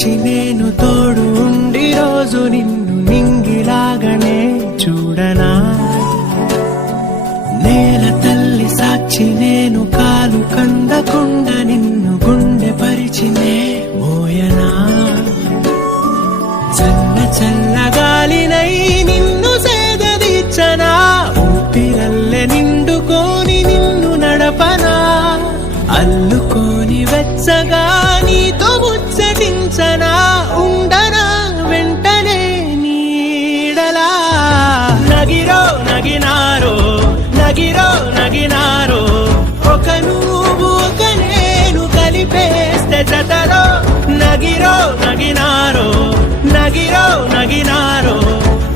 సాక్షి నేను తోడు ఉండి రోజు నిన్ను నింగిలాగనే చూడనా. నేల తల్లి సాక్షి నేను కాలు కందకుండా నిన్ను గుండె పరిచినే మోయనా. చల్ల చల్లగాలినై నిన్ను సేదదీర్చనా. ఊపిరల్లె నిండుకోని నిన్ను నడపనా. అల్లుకోని వెచ్చగా నీతో ముచ్చటించనా. ఉండనా వెంటనే నీడలా. నగిరో నగినారో నగిరో నగినారో ఒక నువ్వు ఒక నేను కలిపేస్తే జతలో. నగిరో నగినారో నగిరో నగినారో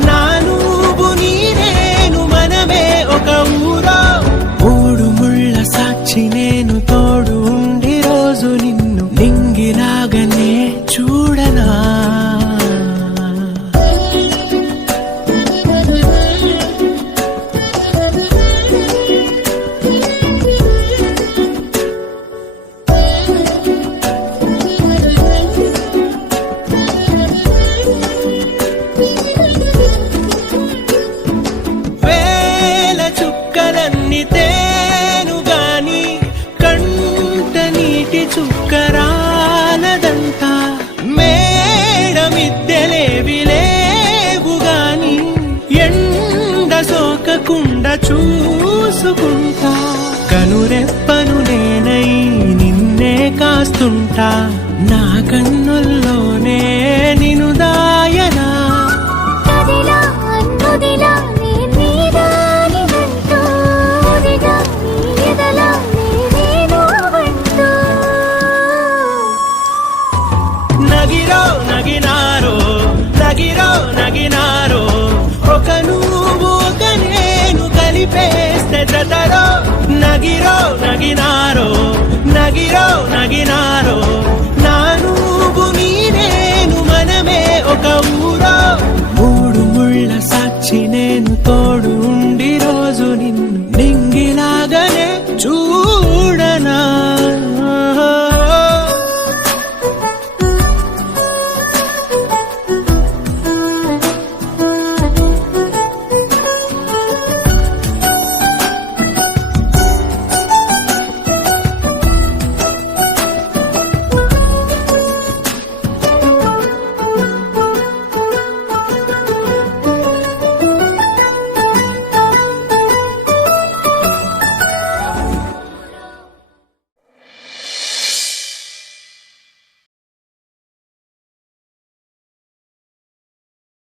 నా నువ్వు నీ నేను మనమే ఒక ఊరో. మూడు ముళ్ళ సాక్షి నేను తోడు ఉండి రోజు నిన్ను నింగిలాగనే చూడనా. వేల చుక్కలన్నీ తేను గాని కంట నీటి చుక్కరాలదంట. మేడ మిద్దెలేవి లేవు గాని ఎండ సోకకుండా చూసుకుంటా. కనురెప్పను నేనై నిన్నే కాస్తుంటా. నా కన్నుల్లోనే నిను దాయనా. కదిలా అన్నుదిలా నీ నీదానిదంటూ ఉదిగా నీ ఎదలా నేను వంటూ. నగిరో నగినారో నగిరో నగినారో ఒక నువ్వు ఒక నేను కలిపేస్తే జతలో. నగిరో నగినారో నగిరో నగినారో